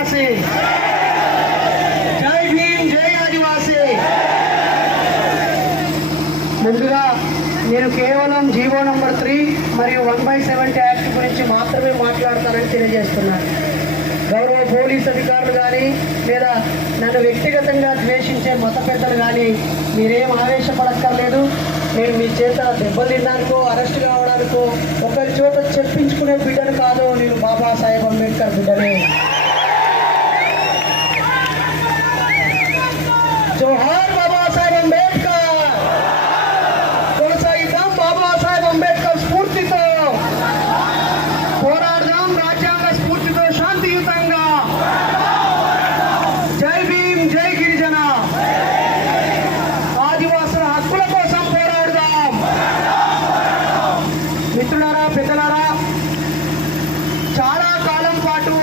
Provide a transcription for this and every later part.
ఆదివాసీ, జై భీమ్, జై ఆదివాసీ. ముందుగా నేను కేవలం జీవో నంబర్ 3 మరియు 1/70 యాక్ట్ గురించి మాత్రమే మాట్లాడతానని తెలియజేస్తున్నాను. గౌరవ పోలీస్ అధికారులు కానీ లేదా నన్ను వ్యక్తిగతంగా ద్వేషించే మత పెద్దలు కానీ మీరేం ఆవేశపడక్కర్లేదు. నేను మీ చేత దెబ్బలు తినడానికో అరెస్ట్ కావడానికో ఒకరి చోట చెప్పించుకునే బిడ్డను కాదు. నేను బాబాసాహెబ్ అంబేద్కర్ బిడ్డనే. జోహార్ బాబాసాహెబ్ అంబేద్కర్. కొనసాగిద్దాం బాబాసాహెబ్ అంబేద్కర్ స్ఫూర్తితో, పోరాడదాం రాజ్యాంగ స్ఫూర్తితో శాంతియుతంగా. జై భీమ్, జై గిరిజన. ఆదివాసుల హక్కుల కోసం పోరాడదాం. మిత్రులారా, పెద్దలారా, చాలా కాలం పాటు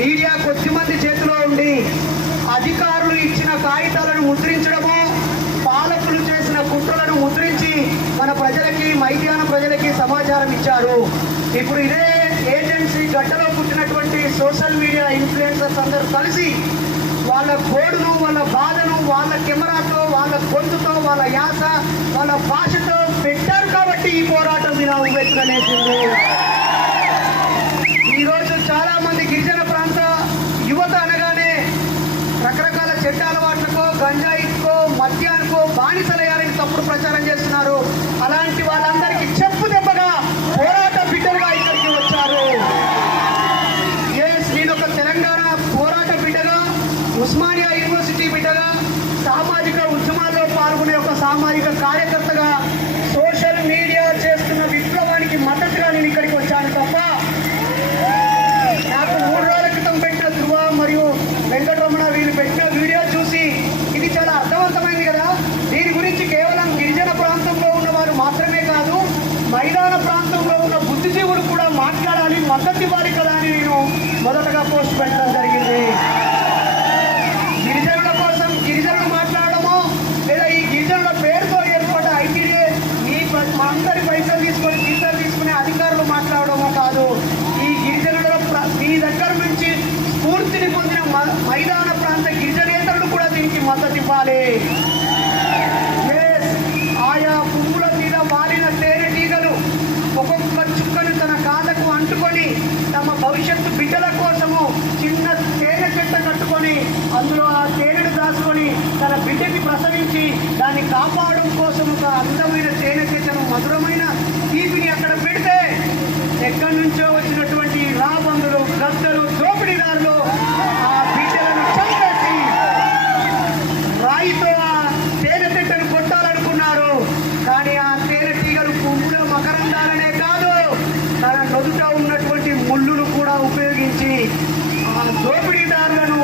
మీడియా కొద్దిమంది చేతిలో ఉండి అధికారులు ఇచ్చిన కాగితాలను ముద్రించడమో, పాలకులు చేసిన కుట్రలను ముద్రించి మన ప్రజలకి, మైదాన ప్రజలకి సమాచారం ఇచ్చారు. ఇప్పుడు ఇదే ఏజెన్సీ గడ్డలో పుట్టినటువంటి సోషల్ మీడియా ఇన్ఫ్లుయెన్సర్స్ అందరూ కలిసి వాళ్ళ కోడును, వాళ్ళ బాధను వాళ్ళ కెమెరాతో, వాళ్ళ గొంతుతో, వాళ్ళ యాస, వాళ్ళ భాషతో పెట్టారు. కాబట్టి ఈ పోరాటం ఇలా ఉవ్వెత్తునలేసింది. ఈరోజు చాలా మంది గిరిజన ప్రాంత యువత అనగానే రకరకాల చెడ్డ అలవాట్లకో, గంజాయికో, మద్యానికో బానిసలయ్యారని తప్పుడు ప్రచారం చేస్తున్నారు. అలాంటి వాళ్ళందరికీ చెప్పు దెబ్బగా పోరాట బిడ్డలుగా ఇక్కడికి వచ్చారు. నేను ఒక తెలంగాణ పోరాట బిడ్డగా, ఉస్మానియా యూనివర్సిటీ బిడ్డగా, సామాజిక ఉద్యమాల్లో పాల్గొనే ఒక సామాజిక కార్యకర్తగా, సోషల్ మీడియా చేస్తున్న విప్లవానికి మద్దతుగా నేను ఇక్కడికి వచ్చాను తప్ప నాకు 3 రోజుల క్రితం పెట్టిన ధృవ మరియు వెంకటరమణ వీళ్ళు పెట్టిన వీడియో చూసి ఇది చాలా అర్థవంతమైంది కదా, దీని గురించి కేవలం గిరిజన ప్రాంతంలో ఉన్నవారు మాత్రమే కాదు, మైదాన ప్రాంతంలో ఉన్న బుద్ధిజీవులు కూడా మాట్లాడాలి, మద్దతు ఇవ్వాలి కదా అని నేను మొదటగా పోస్ట్ పెట్టడం జరిగింది. గిరిజనుల కోసం గిరిజనులు మాట్లాడడమో లేదా ఈ గిరిజనుల పేరుతో ఏర్పడ్డ ఐటీడీ మా అందరి పైసలు తీసుకొని జీతాలు తీసుకునే అధికారులు మాట్లాడడమో కాదు. ఈ గిరిజనుల మీ దగ్గర నుంచి స్ఫూర్తిని పొందిన మైదాన ప్రాంత గిరిజనేతరులు కూడా దీనికి మద్దతు ఇవ్వాలి. ఆయా పువ్వుల మీద వాలిన తేనెటీగలు ఒక్కొక్క చుక్కను తన కాళ్ళకు అంటుకొని తమ భవిష్యత్తు బిడ్డల కోసము చిన్న తేనె చెట్ట కట్టుకొని అందులో ఆ తేనెను దాచుకొని తన బిడ్డకి ప్రసవించి దాన్ని కాపాడడం కోసం ఒక అందమైన తేనె చెట్టను, మధురమైన తీపిని అక్కడ పెడితే ఎక్కడి నుంచో వచ్చినటువంటి రాబందులు, గద్దలు, దోపిడీదారులు ఆ బిడ్డలను చంపేసి రాయితో ఆ తేనె చెట్టను కొట్టాలనుకున్నారు. కానీ ఆ తేనె తీగలు పువ్వుల మకరందాలనే కాదు, తన నొదుట ఉన్నటువంటి ముళ్ళును కూడా ఉపయోగించి ఆ దోపిడీదారులను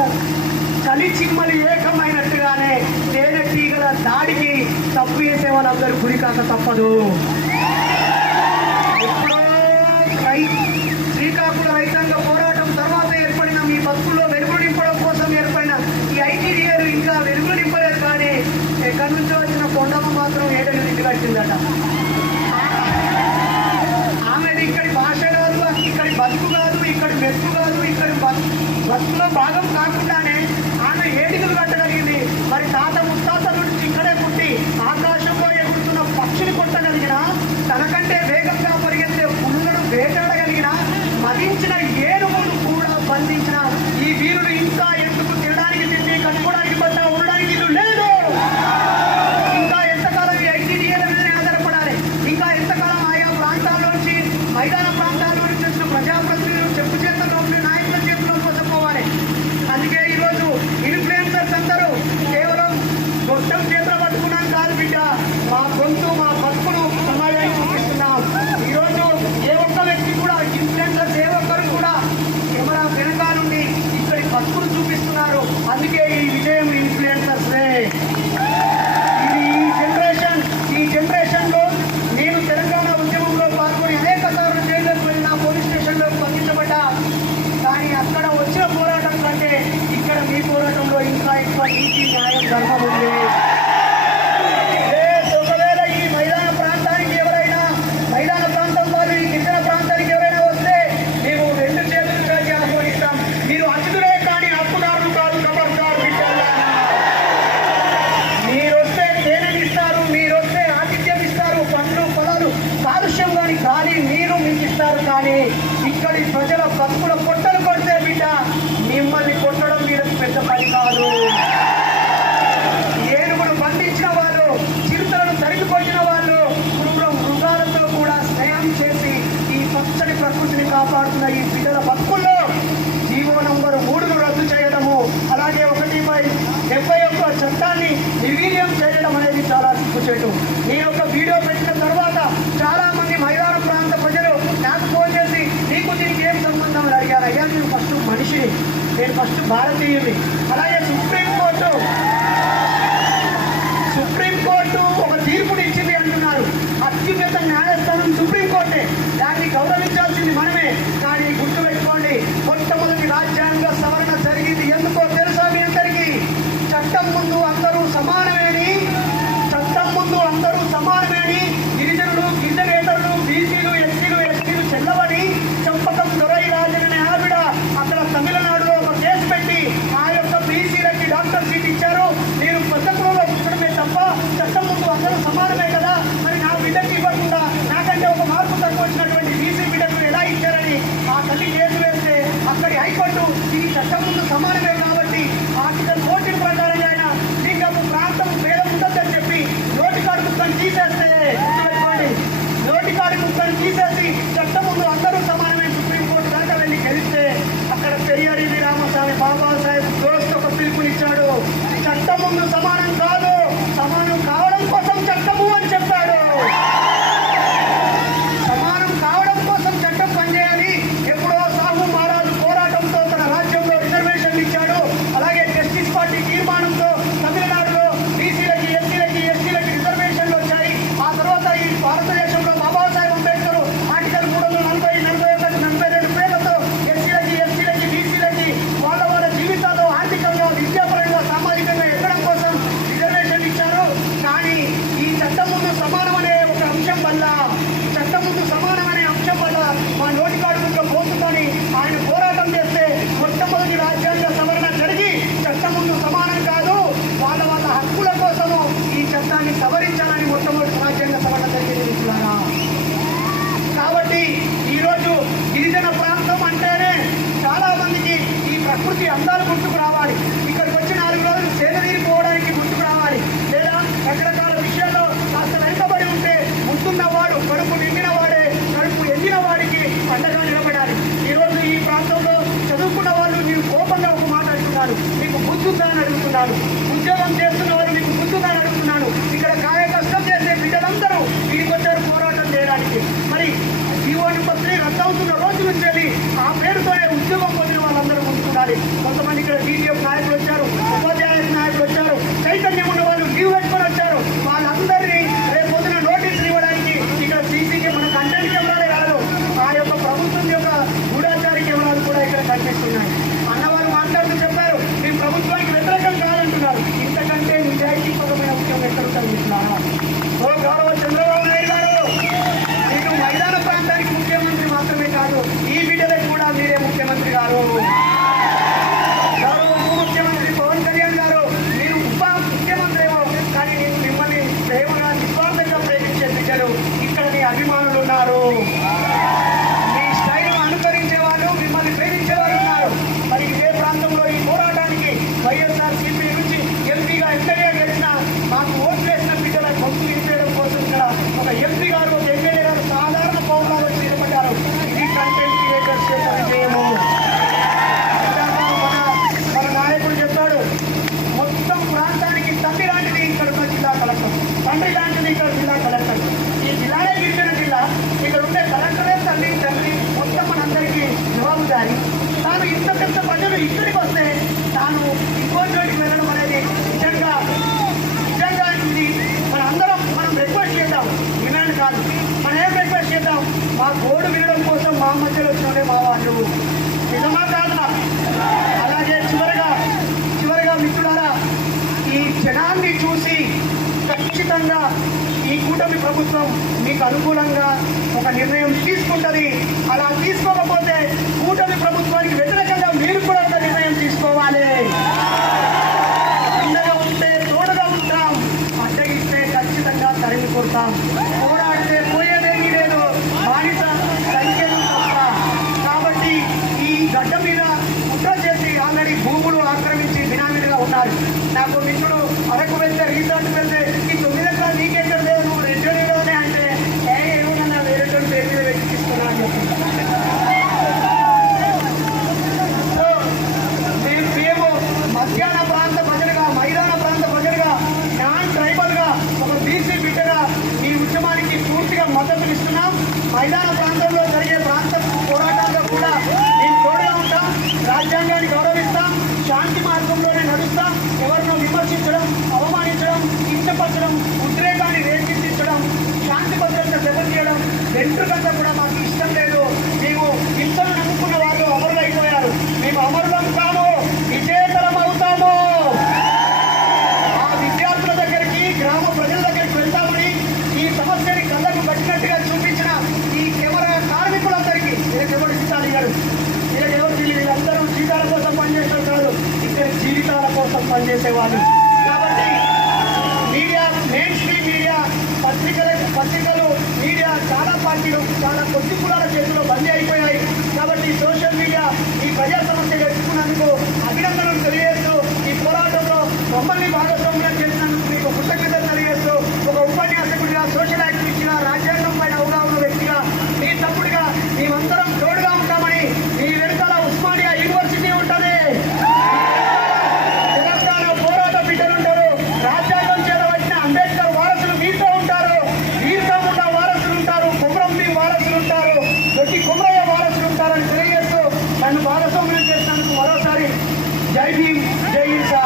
కలిచిమ్మలు ఏకమైనట్టుగానే తేనె తీగల దాడికి తప్పు చేసే వాళ్ళందరూ గురి కాక తప్పదు. ఎప్పుడో శ్రీకాకుళ రైతాంగ పోరాటం తర్వాత ఏర్పడిన మీ బతుకుల్లో వెలుగులు నింపడం కోసం ఏర్పడిన ఈ ఐటీడీఏలు ఇంకా వెలుగులు నింపలేదు. కానీ ఎక్కడి నుంచో వచ్చిన కొండమ్మ మాత్రం 7 ఇంటి కట్టిందట. ఆమెది ఇక్కడి భాష కాదు, ఇక్కడి బతుకు కాదు, ఇక్కడి మెతుకు కాదు, ఇక్కడి బతుకులో భాగం కాకుండానే ఆమె ఏడుగులు కట్టగలిగింది. మరి తాత ముత్తాతల నుంచి ఇక్కడే పుట్టి ఆకాశంలో ఎగురుతున్న పక్షిని కొట్టగలిగిన, తనకంటే వేగంగా పరిగెత్తే పులులను వేటాడగలిగిన, మదించిన ఏనుగులు కూడా బంధించిన ఈ వీరుడు ఇంకా ఎందుకు తినడానికి తిండి, కట్టుకోవడానికి బట్ట, ఉండడానికి ఇల్లు లేదు? ఇంకా ఎంతకాలం ఈ ఐటీడీఏల మీదనే ఆధారపడాలి? ఇంకా ఎంతకాలం ఆయా ప్రాంతాల్లోంచి, మైదాన ప్రాంతాల్లో నుంచి వచ్చిన ప్రజాప్రతినిధులు చెప్పు చేతుల్లో ఉండే నాయకుల చేతుల్లో కోసం పోవాలి. అందుకే ఈరోజు ఇన్ఫ్లుయెన్సర్స్ అందరూ కేవలం గొట్టం చేతులు పట్టుకున్నాం కాదు బిడ్డ, మా గొంతు, మా బతుకును సమాజానికి చూపిస్తున్నాం. ఈరోజు ఏ ఒక్క వ్యక్తి కూడా, ఇన్ఫ్లుయెన్సర్స్ ఏ ఒక్కరు కూడా కెమెరా వెనక నుండి ఇక్కడి బతుకును చూపిస్తున్నారు. అందుకే ఈ విజయం ఇన్ఫ్లుయెన్సర్స్దే. ఇది ఈ జనరేషన్లో నేను తెలంగాణ ఉద్యమంలో పాల్గొని అనేక సార్లు జైల్లోకి వెళ్ళిన, పోలీస్ స్టేషన్లో బంధించబడ్డా. కానీ అక్కడ వచ్చిన పోరాటం కంటే ఇక్కడ మీ పోరాటంలో ఇంకా ఎక్కువ నీతి, న్యాయం, ధర్మం ఉంది. ఒకవేళ ఈ మైదాన ప్రాంతానికి ఎవరైనా, మైదాన ప్రాంతం వారు ఈ గిరిజన ప్రాంతానికి ఎవరైనా వస్తే మేము 2 చేతులు కలిసి ఆహ్వానిస్తాం. మీరు అతిథులే నేను ఫస్ట్ భారతీయుని. అలాగే సుప్రీంకోర్టు ఒక తీర్పునిచ్చింది అంటున్నారు. అత్యున్నత న్యాయస్థానం సుప్రీంకోర్టే, దాన్ని గౌరవించాల్సింది మనమే. కానీ గుర్తుపెట్టుకోండి, మొట్టమొదటి రాజ్యాంగ సవరణ జరిగింది ఎందుకో తెలుసా మీ అందరికీ? చట్టం ముందు అందరూ సమానమేని, గిరిజనులు, గిరిజనేతరులు, బీసీలు, ఎస్సీలు, ఎస్టీలు చెల్లవని చంపకం దొరై రాజన్ అనే ఆవిడ అక్కడ తమిళనాడులో ఒక కేసు పెట్టి ఆ యొక్క బీసీలకి డాక్టర్ సీట్ ఇచ్చారు. నేను పెద్ద కులంలో పుట్టడమే తప్ప చట్టం ముందు అందరూ సమానమే కదా, మరి నా బిడ్డకి ఇవ్వకుండా నాకంటే ఒక మార్పు తక్కువ వచ్చినటువంటి బీసీ బిడ్డకు ఎలా ఇచ్చారని ఆ తల్లి కేసు వేస్తే అక్కడి హైకోర్టు ఇది చట్టం ముందు సమానమే కాబట్టి ఆర్టికల్ 14 ప్రకారంగా ఆయన లింగము, ప్రాంతం భేదం ఉండొద్దని చెప్పి నోటికాడు ముక్కను తీసేస్తే, నోటికాడి ముక్కను తీసేసి చట్టం ముందు అందరూ సమానమే సుప్రీంకోర్టు దాకా వెళ్ళి గెలిస్తే అక్కడ పెరియాడి రామస్వామి బాబాసాహెబ్ దోస్త్ ఒక పిలుపునిచ్చాడు. చట్టం ముందు సమానం కాదు, సమానం కావడం కోసం చట్టము అని చెప్పాడు. సమానం కావడం కోసం చట్టం పనిచేయాలి. ఎప్పుడో సాహు మహారాజు పోరాటంతో తన రాజ్యంలో రిజర్వేషన్లు ఇచ్చాడు. అలాగే జస్టిస్ పార్టీ తీర్మానంతో తమిళనాడులో బీసీలకి, ఎస్సీలకి రిజర్వేషన్లు వచ్చాయి. ఆ తర్వాత ఈ భారతదేశంలో బాబాసాహెబ్ అంబేద్కర్ ఆర్టికల్ 340, 41, 42 పేర్లతో ఎస్సీలకి, బీసీలకి వాళ్ళ జీవితాల్లో ఆర్థికంగా, విద్యాపరంగా, సామాజికంగా ఎక్కడం కోసం రిజర్వేషన్ ఇచ్చారు. కానీ ఈ చట్టం ముందు సమానం అనే ఒక అంశం వల్ల, మా నోటికాడు ముక్క పోతుందని ఆయన పోరాటం చేస్తే మొట్టమొదటి రాజ్యాంగ సవరణ జరిగి చట్టం ముందు సమానం కాదు, వాళ్ళ హక్కుల కోసము ఈ చట్టాన్ని సవరించాలని మొట్టమొదటి రాజ్యాంగ సవరణ జరిగింది మిత్రులారా. కాబట్టి ఈరోజు గిరిజన ప్రాంతం అంటేనే చాలా మందికి ఈ ప్రకృతి అందాలు గుర్తుకు రావాలి. ఇక్కడికి వచ్చి 4 రోజులు సేదతీరిపోవడానికి గుర్తుకు రావాలి. లేదా రకరకాల విషయాల్లో కాస్త వెనుకబడి ఉంటే ముందున్నవాడు, కడుపు నిండిన వాడే, కడుపు ఎండిన వాడికి అండగా నిలబడాలి. ఈరోజు ఈ ప్రాంతంలో చదువుకున్న వాళ్ళు మీరు కోపంగా ఒక మాట అంటున్నారు, మీకు బుద్ధుగా అని అడుగుతున్నారు. ఉద్యోగం చేస్తున్న వాళ్ళు మీకు బుద్ధుగా అని అడుగుతున్నాను. ఇక్కడ కాయ కష్టం చేసే బిడ్డలందరూ వీరికి వచ్చారు పోరాటం చేయడానికి. మరి జీవోనిపత్రి రద్దవుతున్న రోజు నుంచి వెళ్ళి ఆ పేరుతోనే ఉద్యోగం పొందిన వాళ్ళందరూ ముందుకుండాలి. కొంతమంది ఇక్కడ డీటీఎఫ్ నాయకులు వచ్చారు, ఉపాధ్యాయ నాయకులు వచ్చారు, చైతన్యం ఉన్న వాళ్ళు లీవ్ పెట్టుకొని వచ్చారు. వాళ్ళందరినీ రేపు పొద్దున నోటీసులు ఇవ్వడానికి ఇక్కడ సీసీకి మన కంటెంట్ కెమెరాలే కాదు, ఆ యొక్క ప్రభుత్వం యొక్క గూఢాచారి కెమెరాలు కూడా ఇక్కడ కనిపిస్తున్నాయి. అన్నవాళ్ళు మాట్లాడుతూ చెప్పారు, మేము ప్రభుత్వానికి వ్యతిరేకం కాదంటున్నారు. ఇంతకంటే నిజాయితీపరమైన ఉద్యోగం ఎక్కడ కనిపిస్తున్నారా? ఓ గౌరవ చంద్రబాబు నాయుడు గారు, మీరు మైదాన ప్రాంతానికి ముఖ్యమంత్రి మాత్రమే కాదు, ఈ బిడ్డలకు కూడా మీరే ముఖ్యమంత్రి గారు. గౌరవ ఉప ముఖ్యమంత్రి పవన్ కళ్యాణ్ గారు, మీరు ఉప ముఖ్యమంత్రి ఏమో కానీ నేను మిమ్మల్ని ప్రేమగా, నిస్వార్థంగా ప్రేమించే బిడ్డలు ఇక్కడ మీ అభిమానులు ఉన్నారు. మీ స్టైల్ అనుకరించే వాళ్ళు, మిమ్మల్ని ప్రేమించేవారు ఉన్నారు. మరి ఇదే ప్రాంతంలో ఈ పోరాటానికి వైఎస్ఆర్సీపీ నుంచి ఎంపీగా ఎమ్మెల్యే గెలిచిన మాకు ఓట్లు వేసిన బిడ్డల గొంతు వినిపేయడం కోసం ఇక్కడ ఒక ఎంపీ గారు, ఒక ఎమ్మెల్యే గారు సాధారణ పౌరులుగా వచ్చి నిలబడ్డారు. ఇది కంటెంట్ క్రియేటర్స్ పరిచయము. మన నాయకుడు చెప్పాడు, మొత్తం ప్రాంతానికి తండ్రి లాంటిది ఇక్కడ ఉన్న జిల్లా కలెక్టర్, తండ్రి లాంటిది ఇక్కడ జిల్లా కలెక్టర్. ఈ జిల్లానే గిరిజన జిల్లా, ఇక్కడ ఉండే కలెక్టరే తండ్రి మొత్తం మనందరికీ జవాబుదారి. తాను ఇంత పెద్ద ప్రజలు ఇక్కడికి వస్తే తాను ఇంకో చోటికి వెళ్ళడం అనేది నిజంగా ఇది మనం రిక్వెస్ట్ చేద్దాం, డిమాండ్ కాదు. మనం ఏం రిక్వెస్ట్ చేద్దాం? మా గోడు వినడం కోసం మా మధ్యలో వచ్చినట్టే మా వాళ్ళు నిజమా కాదా? అలాగే చివరిగా మిత్రులారా, ఈ జనాన్ని చూసి ఖచ్చితంగా ఈ కూటమి ప్రభుత్వం మీకు అనుకూలంగా ఒక నిర్ణయం తీసుకుంటుంది. అలా తీసుకోకపోతే కూటమి ప్రభుత్వానికి వ్యతిరేకంగా మీరు కూడా ఒక నిర్ణయం తీసుకోవాలి. అండగా ఉంటే తోడుగా ఉంటాం, అడ్డగిస్తే ఖచ్చితంగా తరిమి కొడతాం. పోరాడితే పోయేదేమీ లేదు, బానిస సంఖ్యలు తప్ప. కాబట్టి ఈ గడ్డ మీద కుట్ర చేసి ఆల్రెడీ భూములు ఆక్రమించి బినామీలుగా ఉన్నారు. నాకు మిత్రుడు అరకు వెళ్తే, రిసార్ట్ వెళ్తే ఈ 9 ఎకరాలు నీకెక్కడ లేదు, నువ్వు రెండోనే అంటే ఏమన్నా వేరే పేరు మీద వెతికిస్తున్నా అని చెప్పి. సో మేము మధ్యాహ్న ప్రాంత ప్రజలుగా, మైదాన ప్రాంత ప్రజలుగా, నాన్ ట్రైబల్గా, ఒక బీసీ బిడ్డగా ఈ ఉద్యమానికి పూర్తిగా మద్దతునిస్తున్నాం. మైదాన ప్రాంతంలో జరిగే ప్రాంత పోరాటాల్లో కూడా మేము తోడుగా ఉంటాం, రాజ్యాంగాన్ని గౌరవిస్తాం. కించపరచడం, అవమానించడం, కించపరచడం, ఉద్రేకాన్ని రేకెత్తించడం, శాంతి భద్రత దెబ్బతీయడం వెంట్రుకంతా కూడా మాకు ఇష్టం లేదు. మేము హింసను నమ్ముకున్న వాళ్ళు అమరులు అయిపోయారు. మేము అమరులం కాము, విజేతలం అవుతాము. ఆ విద్యార్థుల దగ్గరికి, గ్రామ ప్రజల దగ్గరికి వెళ్తామని ఈ సమస్యని కళ్ళకు కట్టినట్టుగా చూపించిన ఈ కెమెరా కార్మికులందరికీ వీళ్ళకెవరు జీతాలు ఇవ్వరు, వీళ్ళకెవరు వీళ్ళందరూ జీతాల కోసం పనిచేసే కాదు, ఇక్కడ జీవితాల కోసం పనిచేసేవాళ్ళు. కాబట్టి మీడియా, మెయిన్ స్ట్రీమ్ మీడియా, పత్రికలు, మీడియా చాలా పార్టీలు, చాలా కొద్ది కులాల చేతిలో బందీ అయిపోయాయి. కాబట్టి సోషల్ మీడియా ఈ ప్రజా సమస్యలు ఎత్తుకున్నందుకు అభినందనలు తెలియజేస్తూ, ఈ పోరాటంలో మమ్మల్ని భాగస్వామ్యం చేసినందుకు మీకు కృతజ్ఞతలు తెలియజేస్తూ, ఒక ఉపన్యాసకుడిగా, సోషల్ యాక్టివిస్ట్గా, రాజ్యాంగం పైన అవగాహన వ్యక్తిగా, మీ తమ్ముడిగా మేమందరం తోడుగా ఉంటామని, మీ వెనుకాల ఉస్మానియా యూనివర్సిటీ ఉంటుంది, తెలంగాణ పోరాట బిడ్డలు ఉంటారు, రాజ్యాంగం చేరవచ్చిన అంబేద్కర్ వారసులు మీతో ఉంటారు, వీరముండా వారసులు ఉంటారు, కుమ్రంభీం వారసులు ఉంటారు, దొడ్డి కుమ్రయ్య వారసులు ఉంటారని తెలియజేస్తూ నన్ను భాగస్వామ్యం చేసినందుకు మరోసారి జై భీమ్, జై హింద్.